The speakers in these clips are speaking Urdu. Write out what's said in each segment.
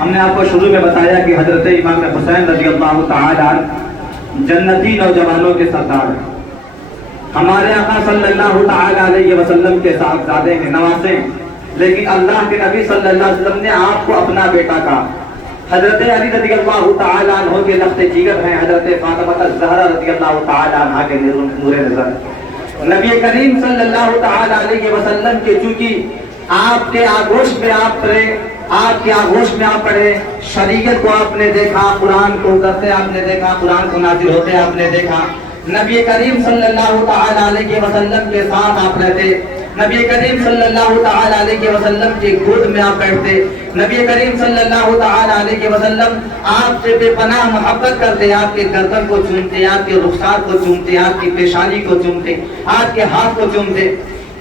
ہم نے آپ کو شروع میں بتایا کہ حضرت امام حسین رضی اللہ تعالی عنہ جنتی نوجوانوں کے سردار ہیں، ہمارے آقا صلی اللہ تعالی علیہ وسلم کے صاحبزادے ہیں، نواسے ہیں، لیکن اللہ کے نبی صلی اللہ علیہ وسلم نے آپ کو اپنا بیٹا کہا۔ حضرت علی رضی اللہ تعالی عنہ کے لخت جگر ہیں، حضرت فاطمہ الزہرا رضی اللہ تعالی عنہ کے نور نظر۔ نبی کریم صلی اللہ تعالی علیہ وسلم کے چونکہ آپ کے آغوش میں آپ پڑھے، آپ کے آغوش میں آپ پڑھے، شریعت کو آپ نے دیکھا، قرآن کو کرتے آپ نے دیکھا، قرآن کو نازل ہوتے آپ نے دیکھا، نبی کریم صلی اللہ تعالی علیہ وسلم کے ساتھ آپ رہتے، نبی کریم صلی اللہ تعالی علیہ وسلم کی گود میں آپ بیٹھتے، نبی کریم صلی اللہ تعالی علیہ وسلم آپ سے بے پناہ محبت کرتے، آپ کے گردن کو چومتے، آپ کے رخسار کو چومتے، آپ کی پیشانی کو چومتے، آپ کے ہاتھ کو چومتے۔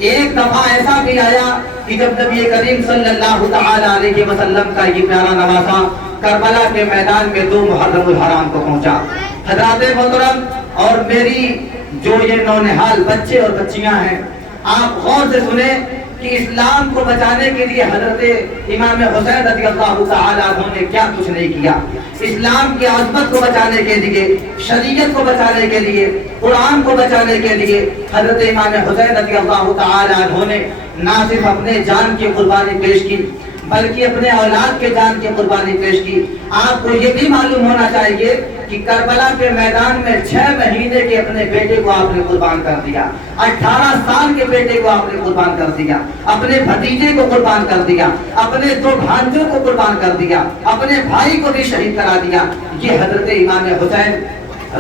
ایک دفعہ ایسا بھی آیا کہ جب نبی کریم صلی اللہ تعالی علیہ وسلم کا یہ پیارا نواسا کربلا کے میدان میں 2 محرم الحرام کو پہنچا۔ حضرات محترم اور میری جو یہ نونہال بچے اور بچیاں ہیں، آپ غور سے سنیں کہ اسلام کو بچانے کے لیے حضرت امام حسین رضی اللہ تعالی عنہ نے کیا کچھ نہیں کیا۔ اسلام کی عظمت کو بچانے کے لیے، شریعت کو بچانے کے لیے، قرآن کو بچانے کے لیے حضرت امام حسین رضی اللہ تعالی عنہ نے نہ صرف اپنے جان کی قربانی پیش کی بلکہ اپنے اولاد کے جان کی قربانی پیش کی۔ آپ کو یہ بھی معلوم ہونا چاہیے کہ کربلا کے میدان میں 6 مہینے کے اپنے بیٹے کو آپ نے قربان کر دیا، 18 سال کے بیٹے کو آپ نے قربان کر دیا، اپنے بھتیجے کو قربان کر دیا، اپنے 2 بھانجوں کو قربان کر دیا، اپنے بھائی کو بھی شہید کرا دیا۔ یہ حضرت امام حسین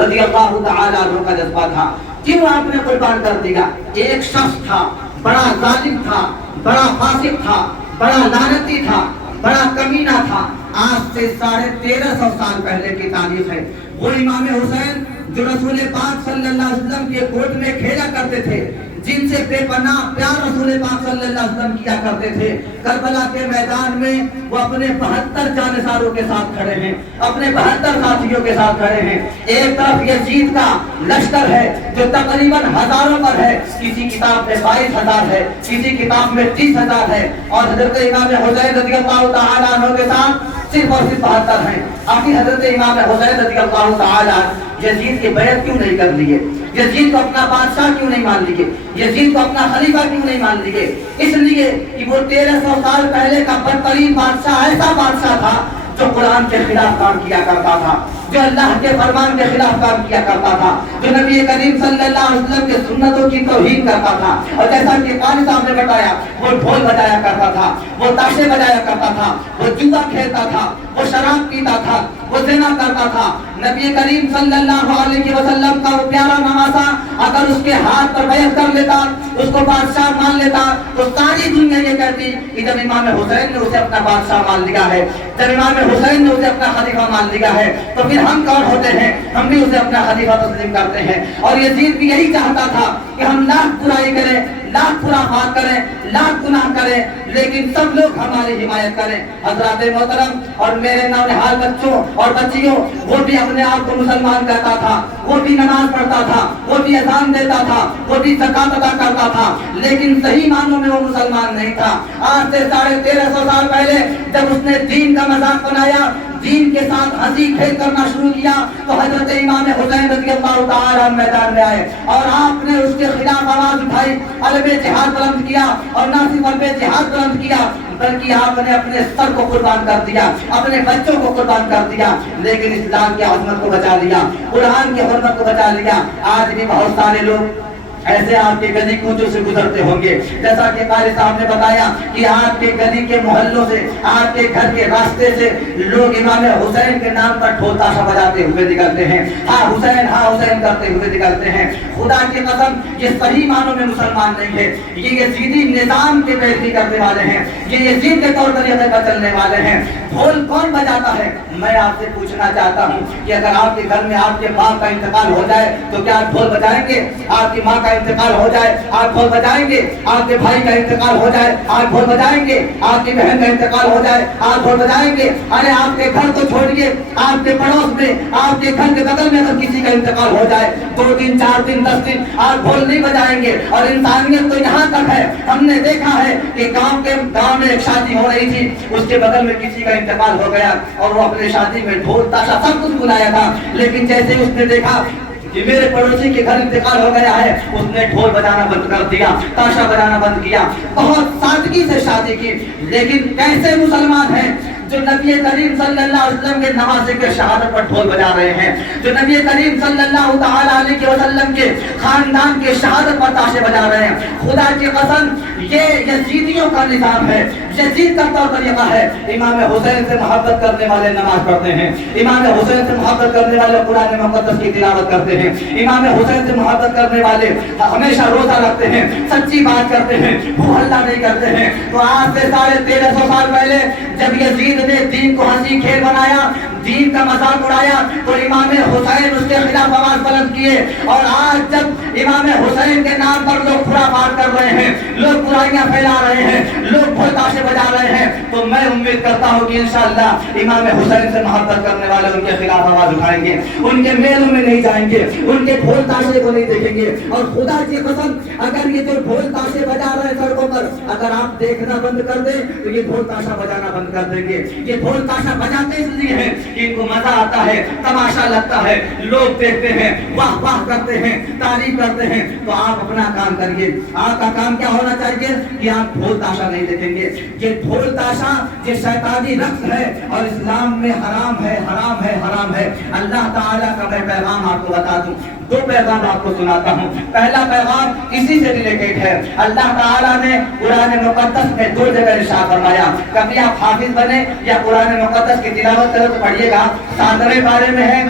رضی اللہ تعالی عنہ کا جذبہ تھا۔ کیوں آپ نے قربان کر دیا؟ ایک شخص تھا، بڑا ظالم تھا، بڑا فاسق تھا، بڑا لعنتی تھا، بڑا کمینہ تھا۔ آج سے 1350 سال پہلے کی تاریخ ہے۔ وہ امام حسین جو رسول پاک صلی اللہ علیہ وسلم کے گود میں کھیلا کرتے تھے، جن سے بے پناہ پیار رسول پاک صلی اللہ علیہ وسلم کیا کرتے تھے، کربلا کے میدان میں وہ اپنے 72 جانثاروں کے ساتھ کھڑے ہیں، اپنے 72 ساتھیوں کے ساتھ کھڑے ہیں۔ ایک طرف یزید کا لشکر ہے جو تقریباً ہزاروں پر ہے، کسی کتاب میں 22,000 ہے، کسی کتاب میں 30,000 ہے، اور حضرت امام حسین رضی اللہ تعالی عنہ کے ساتھ صرف اور صرف 72 ہیں۔ آخر حضرت امام حسین رضی اللہ تعالی عنہ یزید کی بیعت کیوں نہیں کر لیے؟ یزید کو اپنا بادشاہ کیوں نہیں مان لیے؟ یزید کو اپنا خلیفہ کیوں نہیں مان لیے؟ اس لیے کہ وہ 1300 سال پہلے کا بدترین بادشاہ ایسا بادشاہ تھا جو قرآن کے خلاف کام کیا کرتا تھا، جو اللہ کے فرمان کے خلاف کام کیا کرتا تھا، جو نبی کریم صلی اللہ علیہ وسلم کے سنتوں کی توہین کرتا تھا۔ اور جیسا کہ قاری صاحب نے بتایا، وہ ڈھول بجایا کرتا تھا، وہ تاشے بجایا کرتا تھا، وہ جوا کھیلتا تھا، وہ شراب پیتا تھا، وہ زنا کرتا تھا۔ نبی کریم صلی اللہ علیہ وسلم کا وہ پیارا نواسا اگر اس کے ہاتھ پر بیعت کر لیتا، اس کو بادشاہ مان لیتا، تو ساری دنیا یہ کہتی کہ جب امام حسین نے اسے اپنا بادشاہ مان لیا ہے، جب امام حسین نے اسے اپنا خلیفہ مان لیا ہے، تو پھر ہم کون ہوتے ہیں؟ ہم بھی اسے اپنا خلیفہ تسلیم کرتے ہیں۔ اور یزید بھی یہی چاہتا تھا کہ ہم لاکھ برائی کریں، لاکھ خرافات کریں، لاکھ گناہ کریں، لیکن سب لوگ ہماری حمایت کریں۔ حضرات محترم اور میرے نونہال بچوں اور بچیوں، وہ بھی اپنے آپ کو مسلمان کہتا تھا، وہ بھی نماز پڑھتا تھا، وہ بھی اذان دیتا تھا، وہ بھی زکات ادا کرتا تھا، لیکن صحیح معنوں میں وہ مسلمان نہیں تھا۔ آج سے 1350 سال پہلے جب اس نے دین کا مذاق بنایا، دین کے ساتھ ہنسی کھیل کرنا شروع کیا، تو حضرت امام حسین رضی اللہ تعالی عنہ میدان میں آئے اور آپ نے اس کے خلاف آواز اٹھائی، علم جہاد بلند کیا، اور نہ صرف علم جہاد بلند کیا بلکہ آپ نے اپنے سر کو قربان کر دیا، اپنے بچوں کو قربان کر دیا، لیکن اسلام کی عظمت کو بچا لیا، قرآن کی حرمت کو بچا لیا۔ آج بھی بہت سارے لوگ ایسے آپ کے گلی کوچوں سے گزرتے ہوں گے، جیسا کہ قاری صاحب نے بتایا کہ آپ کے گلی کے محلوں سے، آپ کے گھر کے راستے سے لوگ امام حسین کے نام پر ڈھول تاشا بجاتے ہوئے نکلتے ہیں، ہاں حسین کرتے ہوئے نکلتے ہیں۔ خدا کی قسم یہ صحیح معنوں میں مسلمان نہیں ہے، یہ یزیدی نظام کے پیروی کرنے والے ہیں، یہ یزید کے طور طریقے پر چلنے والے ہیں۔ ڈھول کون بجاتا ہے؟ میں آپ سے پوچھنا چاہتا ہوں کہ اگر آپ کے گھر میں آپ کے ماں کا انتقال ہو جائے تو کیا آپ ڈھول بجائیں گے؟ آپ کی ماں کا کا انتقال ہو جائے آپ ڈھول بجائیں گے؟ آپ کے بھائی کا انتقال ہو جائے آپ ڈھول بجائیں گے؟ آپ کی بہن کا انتقال ہو جائے آپ ڈھول بجائیں گے؟ ارے آپ کے گھر کو چھوڑیے، آپ کے پڑوس میں، آپ کے گھر کے بغل میں اگر کسی کا انتقال ہو جائے 2 دن 4 دن 10 دن آپ ڈھول نہیں بجائیں گے۔ اور انسانیت تو یہاں تک ہے، ہم نے دیکھا ہے کہ گاؤں میں ایک شادی ہو رہی تھی، اس کے بغل میں کسی کا انتقال ہو گیا اور وہ اپنے شادی میں ڈھول تاشا سب کچھ بلایا تھا، لیکن جیسے اس نے دیکھا کہ میرے پڑوسی کے گھر انتقال ہو گیا ہے، اس نے ڈھول بجانا بند کر دیا، تاشا بجانا بند کیا، بہت سادگی سے شادی کی۔ لیکن کیسے مسلمان ہیں جو نبی کریم صلی اللہ علیہ وسلم کے نماز کے شہادت پر ڈھول بجا رہے ہیں، جو نبی کریم صلی اللہ تعالی علیہ وسلم کے خاندان کے شہادت پر تاشے بجا رہے ہیں۔ خدا کی قسم یہ یزیدیوں کا نظام ہے، یزید کا طور طریقہ ہے۔ امام حسین سے محبت کرنے والے نماز پڑھتے ہیں، امام حسین سے محبت کرنے والے قرآن مقدس کی تلاوت کرتے ہیں، امام حسین سے محبت کرنے والے ہمیشہ روزہ رکھتے ہیں، سچی بات کرتے ہیں، وہ ہلہ نہیں کرتے ہیں۔ تو آج سے 1350 سال پہلے جب یزید نے دین کو ہنسی کھیل بنایا، دین کا مذاق اڑایا، تو امام حسین اس کے خلاف آواز بلند کیے۔ اور آج جب امام حسین کے نام پر لوگ خرافات کر رہے ہیں، لوگ برائیاں پھیلا رہے ہیں، لوگ ڈھول تاشے بجا رہے ہیں، تو میں امید کرتا ہوں کہ انشاءاللہ امام حسین سے محبت کرنے والے ان کے خلاف آواز اٹھائیں گے، ان کے میلوں میں نہیں جائیں گے، ان کے ڈھول تاشے کو نہیں دیکھیں گے۔ اور خدا کی قسم اگر یہ جو ڈھول تاشے بجا رہے ہیں سڑکوں پر، اگر آپ دیکھنا بند کر دیں تو یہ ڈھول تاشا بجانا بند کر دیں گے۔ یہ ڈھول تاشا بجاتے اس لیے ہیں کہ ان کو مزہ آتا ہے، تماشا لگتا ہے، لوگ دیکھتے ہیں، واہ واہ کرتے ہیں، تعریف کرتے ہیں۔ تو آپ اپنا کام کریے، آپ کا کام کیا ہونا چاہیے کہ آپ ڈھول تاشا نہیں دیکھیں گے۔ یہ ڈھول تاشا یہ شیطانی رقص ہے اور اسلام میں حرام ہے، حرام ہے، حرام ہے۔ اللہ تعالیٰ کا میں پیغام آپ کو بتا دوں، 2 پیغام آپ کو سناتا ہوں۔ پہلا پیغام اسی سے ریلیٹڈ ہے۔ اللہ تعالیٰ نے قرآن مقدس میں 2 جگہ ارشاد فرمایا، کبھی آپ حافظ بنے یا قرآن مقدس کی تلاوت کرو تو پڑھیے گا، 7ویں پارے میں ہے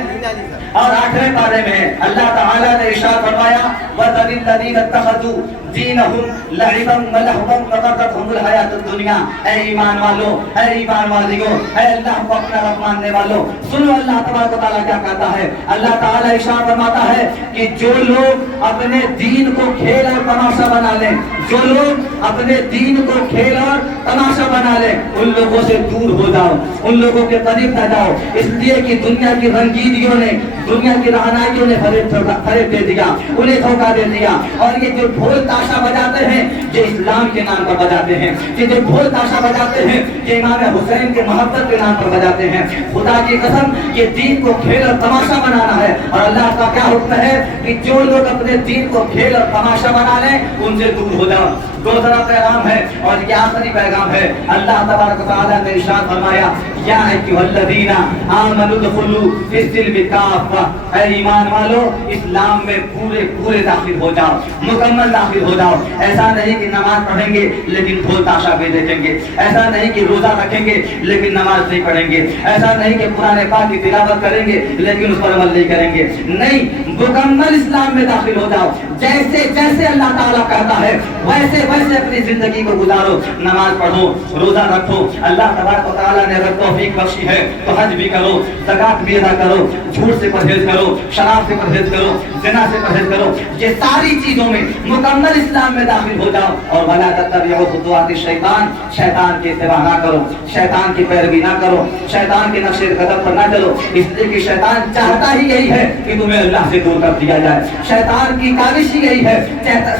اور 8ویں پارے میں ہے۔ اللہ تعالیٰ نے ارشاد فرمایا وَذَرِ الَّذِينَ اتَّخَذُوا دِينَهُمْ لَعِبًا وَلَهْوًا وَغَرَّتْهُمُ الْحَيَاةُ الدُّنْيَا۔ اے ایمان والو، اے ایمان والیوں، اے اللہ کو اپنا رب ماننے والوں، سنو اللہ تبارک و تعالیٰ کیا کہتا ہے۔ اللہ تعالیٰ ارشاد فرماتا ہے کہ جو لوگ اپنے دین کو کھیل اور تماشا بنا لیں، جو لوگ اپنے دین کو کھیل اور تماشا بنا لیں، ان لوگوں سے دور ہو جاؤ، ان لوگوں کے قریب نہ جاؤ، اس لیے کہ دنیا کی رنگینیوں نے، دنیا کی رہنائیوں نے فریب دے دیا، انہیں دھوکہ دے دیا۔ اور یہ جو ڈھول تاشا بجاتے ہیں یہ اسلام کے نام پر بجاتے ہیں، یہ جو ڈھول تاشا بجاتے ہیں یہ امام حسین کے محبت کے نام پر بجاتے ہیں۔ خدا کی قسم یہ دین کو کھیل اور تماشا بنانا ہے، اور اللہ کا کیا حکم ہے کہ جو لوگ اپنے دین کو کھیل اور تماشا بنا لیں ان سے دور ہو جاؤ۔ 2 پیغام ہے اور یہ آخری پیغام ہے۔ اللہ تبارک و تعالیٰ نے ارشاد فرمایا یا ایھا الذین آمنوا ادخلوا فی السلم کافہ، اے ایمان والو اسلام میں پورے داخل ہو جاؤ، مکمل داخل ہو جاؤ۔ ایسا نہیں کہ نماز پڑھیں گے لیکن ڈھول تاشا بھی دیکھیں گے، ایسا نہیں کہ روزہ رکھیں گے لیکن نماز نہیں پڑھیں گے، ایسا نہیں کہ قرآن پاک کی تلاوت کریں گے لیکن اس پر عمل نہیں کریں گے۔ نہیں، مکمل اسلام میں داخل ہو جاؤ، جیسے جیسے اللہ تعالیٰ کہتا ہے ویسے ویسے اپنی زندگی کو گزارو، نماز پڑھو، روزہ رکھو۔ اللہ تبارک و تعالیٰ نے اگر توفیق بخشی ہے تو حج بھی کرو، زکات بھی ادا کرو، جھوٹ سے پرہیز کرو، شراب سے پرہیز کرو، زنا سے پرہیز کرو، یہ ساری چیزوں میں مکمل اسلام میں داخل ہو جاؤ۔ اور ولا تتبعوا خطوات الشیطان، شیطان کی اتباع نہ کرو، شیطان کی پیروی نہ کرو، شیطان کے نقش قدم پر نہ چلو، اس لیے کہ شیطان چاہتا ہی یہی ہے کہ تمہیں اللہ سے دور کر دیا جائے، شیطان کی کاوش ہی یہی ہے،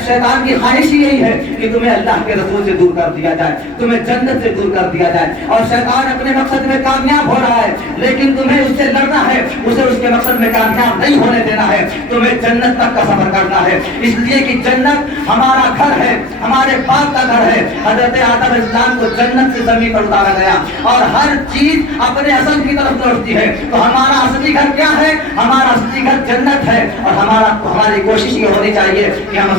شیطان کی خواہش ہی یہی ہے کہ تمہیں اللہ کے رسول سے دور کر دیا جائے، تمہیں جنت سے دور کر دیا جائے۔ اور شیطان اپنے مقصد میں کامیاب ہو رہا ہے لیکن تمہیں اس سے لڑنا ہے، اسے اس کے مقصد میں کامیاب نہیں ہونے دینا ہے، تمہیں جنت تک کا سفر کرنا ہے۔ اس لیے کہ جنت ہمارا گھر ہے، ہمارے باپ کا گھر ہے۔ حضرت آدم اسلام کو جنت سے زمین پر اتارا گیا اور ہر چیز اپنے اصل کی طرف لوٹتی ہے۔ تو ہمارا اصلی گھر کیا ہے؟ ہمارا اصلی گھر جنت ہے، اور ہماری کوشش یہ ہونی چاہیے کہ ہم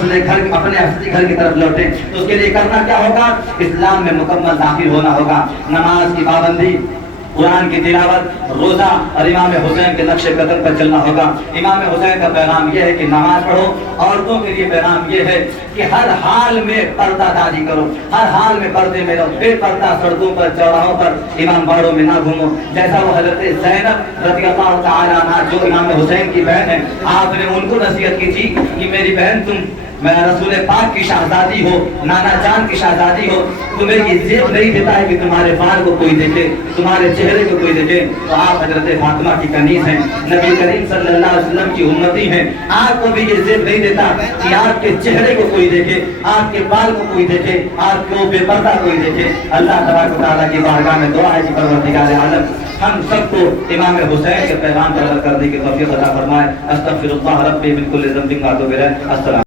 اپنے اصلی گھر کی طرف لوٹیں۔ تو اس کے لیے کرنا کیا ہوگا؟ اسلام میں مکمل داخل ہونا ہوگا، نماز کی پابندی، قرآن کی تلاوت، روزہ اور امام حسین کے نقش قدم پر چلنا ہوگا۔ امام حسین کا پیغام یہ ہے کہ نماز پڑھو۔ عورتوں کے لیے پیغام یہ ہے کہ ہر حال میں پردہ داری کرو، ہر حال میں پردے میں رہو، بے پردہ سڑکوں پر، چوراہوں پر، امام باڑوں میں نہ گھومو، جیسا وہ حضرت زینب رضی اللہ تعالیٰ عنہا جو امام حسین کی بہن ہے، آپ نے ان کو نصیحت کی تھی کہ میری بہن تم میں رسول پاک کی شہزادی ہو، نانا جان کی شہزادی ہو، تمہیں یہ زیب نہیں دیتا ہے کہ تمہارے بال کو کوئی دیکھے، تمہارے چہرے کو کوئی دیکھے، تو آپ حضرت فاطمہ کی کنیز ہیں، نبی کریم صلی اللہ علیہ وسلم کی امتی ہیں، آپ کو بھی یہ زیب نہیں دیتا کہ آپ کے چہرے کو کوئی دیکھے، آپ کے بال کو کوئی دیکھے، آپ کو بے پردہ کوئی دیکھے۔ اللہ تبارک و تعالیٰ کی بارگاہ میں دعا ہے کہ پروردگار عالم ہم سب کو امام حسین کے پیغام پر عمل کرنے کی توفیق عطا فرمائے۔ استغفر اللہ ربی من کل ذنب و اتوب الیہ۔ السلام